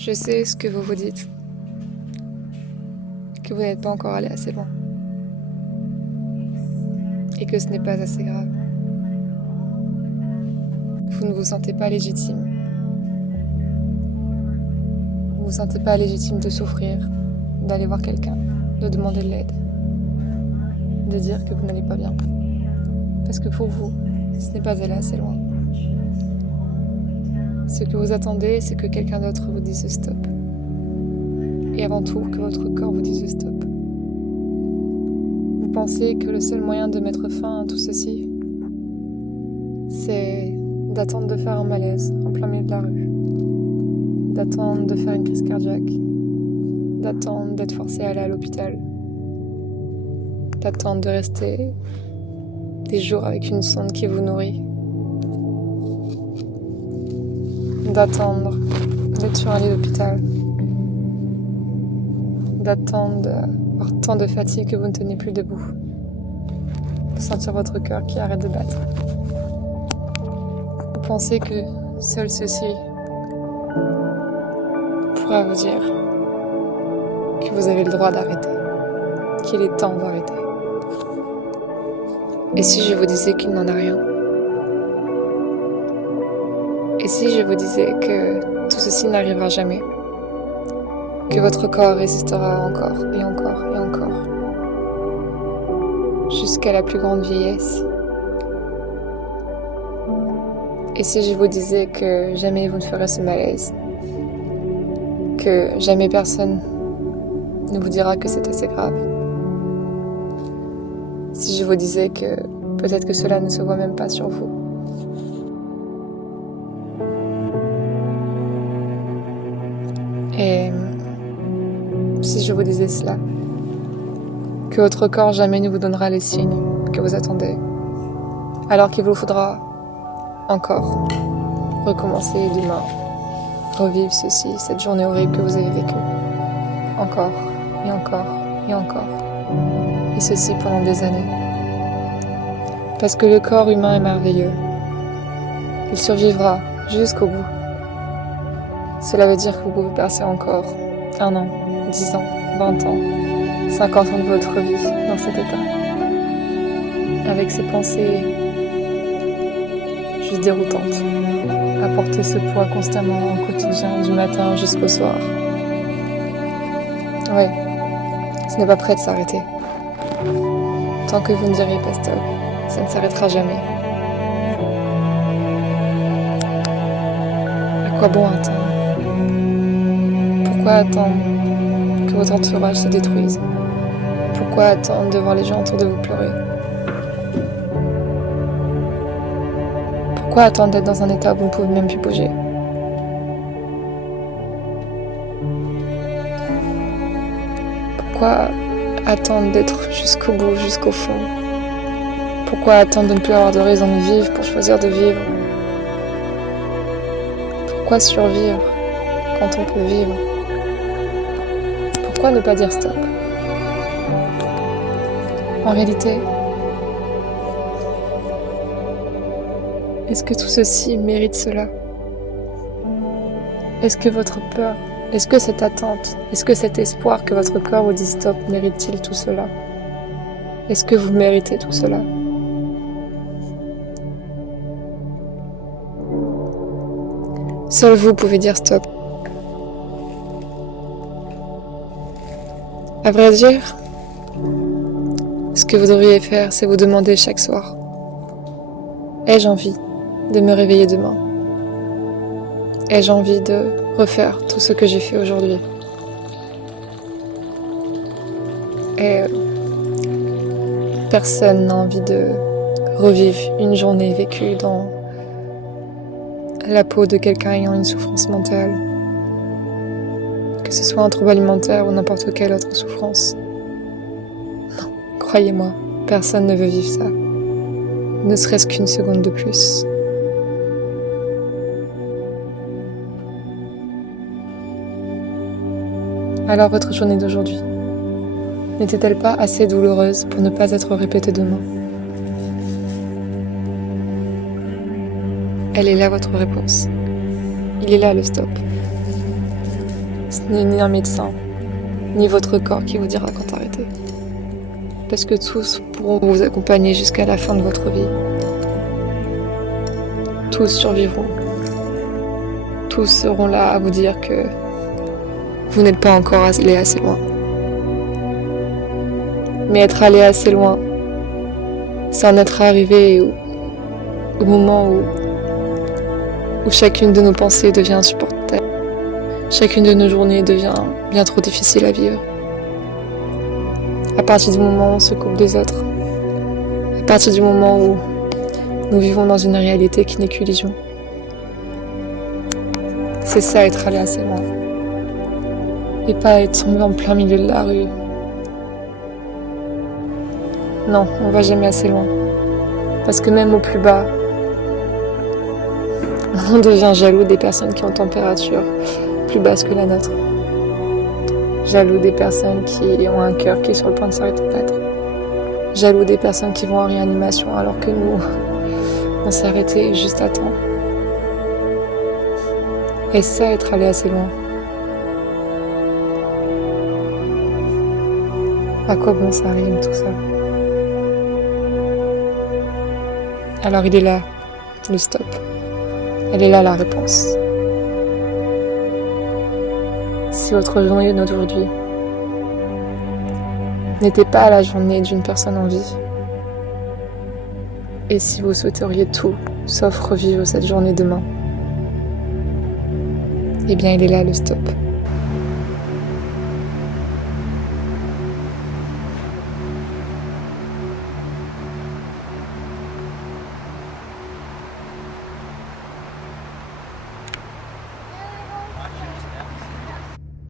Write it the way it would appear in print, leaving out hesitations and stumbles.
Je sais ce que vous vous dites, que vous n'êtes pas encore allé assez loin et que ce n'est pas assez grave. Vous ne vous sentez pas légitime. Vous ne vous sentez pas légitime de souffrir, d'aller voir quelqu'un, de demander de l'aide, de dire que vous n'allez pas bien. Parce que pour vous, ce n'est pas aller assez loin. Ce que vous attendez, c'est que quelqu'un d'autre vous dise stop. Et avant tout, que votre corps vous dise stop. Vous pensez que le seul moyen de mettre fin à tout ceci, c'est d'attendre de faire un malaise en plein milieu de la rue, d'attendre de faire une crise cardiaque, d'attendre d'être forcé à aller à l'hôpital, d'attendre de rester des jours avec une sonde qui vous nourrit, d'attendre d'être sur un lit d'hôpital, d'attendre d'avoir tant de fatigue que vous ne tenez plus debout, de sentir votre cœur qui arrête de battre. Vous pensez que seul ceci pourra vous dire que vous avez le droit d'arrêter, qu'il est temps d'arrêter. Et si je vous disais qu'il n'en a rien? Et si je vous disais que tout ceci n'arrivera jamais? Que votre corps résistera encore et encore et encore, jusqu'à la plus grande vieillesse? Et si je vous disais que jamais vous ne ferez ce malaise? Que jamais personne ne vous dira que c'est assez grave? Si je vous disais que peut-être que cela ne se voit même pas sur vous? Et si je vous disais cela, que votre corps jamais ne vous donnera les signes que vous attendez, alors qu'il vous faudra encore recommencer demain, revivre ceci, cette journée horrible que vous avez vécue, encore et encore et encore, et ceci pendant des années. Parce que le corps humain est merveilleux, il survivra jusqu'au bout. Cela veut dire que vous pouvez passer encore 1 an, 10 ans, 20 ans, 50 ans de votre vie dans cet état, avec ces pensées juste déroutantes, à porter ce poids constamment au quotidien, du matin jusqu'au soir. Oui, ce n'est pas prêt de s'arrêter. Tant que vous ne direz pas stop, ça ne s'arrêtera jamais. À quoi bon attendre? Pourquoi attendre que votre entourage se détruise? Pourquoi attendre de voir les gens autour de vous pleurer? Pourquoi attendre d'être dans un état où vous ne pouvez même plus bouger? Pourquoi attendre d'être jusqu'au bout, jusqu'au fond? Pourquoi attendre de ne plus avoir de raison de vivre pour choisir de vivre? Pourquoi survivre quand on peut vivre? Pourquoi ne pas dire stop? En réalité, est-ce que tout ceci mérite cela? Est-ce que votre peur, est-ce que cette attente, est-ce que cet espoir que votre corps vous dise stop mérite-t-il tout cela? Est-ce que vous méritez tout cela? Seul vous pouvez dire stop. À vrai dire, ce que vous devriez faire, c'est vous demander chaque soir: ai-je envie de me réveiller demain? Ai-je envie de refaire tout ce que j'ai fait aujourd'hui? Et personne n'a envie de revivre une journée vécue dans la peau de quelqu'un ayant une souffrance mentale, que ce soit un trouble alimentaire ou n'importe quelle autre souffrance. Non, croyez-moi, personne ne veut vivre ça, ne serait-ce qu'une seconde de plus. Alors votre journée d'aujourd'hui n'était-elle pas assez douloureuse pour ne pas être répétée demain? Elle est là votre réponse. Il est là le stop. Ce n'est ni un médecin, ni votre corps qui vous dira quand arrêter. Parce que tous pourront vous accompagner jusqu'à la fin de votre vie. Tous survivront. Tous seront là à vous dire que vous n'êtes pas encore allé assez loin. Mais être allé assez loin, c'est en être arrivé au moment où chacune de nos pensées devient insupportable. Chacune de nos journées devient bien trop difficile à vivre. À partir du moment où on se coupe des autres. À partir du moment où nous vivons dans une réalité qui n'est qu'illusion. C'est ça, être allé assez loin. Et pas être tombé en plein milieu de la rue. Non, on va jamais assez loin. Parce que même au plus bas, on devient jaloux des personnes qui ont température plus basse que la nôtre. Jaloux des personnes qui ont un cœur qui est sur le point de s'arrêter de battre. Jaloux des personnes qui vont en réanimation alors que nous, on s'est arrêté juste à temps. Et ça, être allé assez loin. À quoi bon ça rime tout ça? Alors il est là, le stop. Elle est là la réponse. Si votre journée d'aujourd'hui n'était pas la journée d'une personne en vie, et si vous souhaiteriez tout, sauf revivre cette journée demain, eh bien il est là le stop.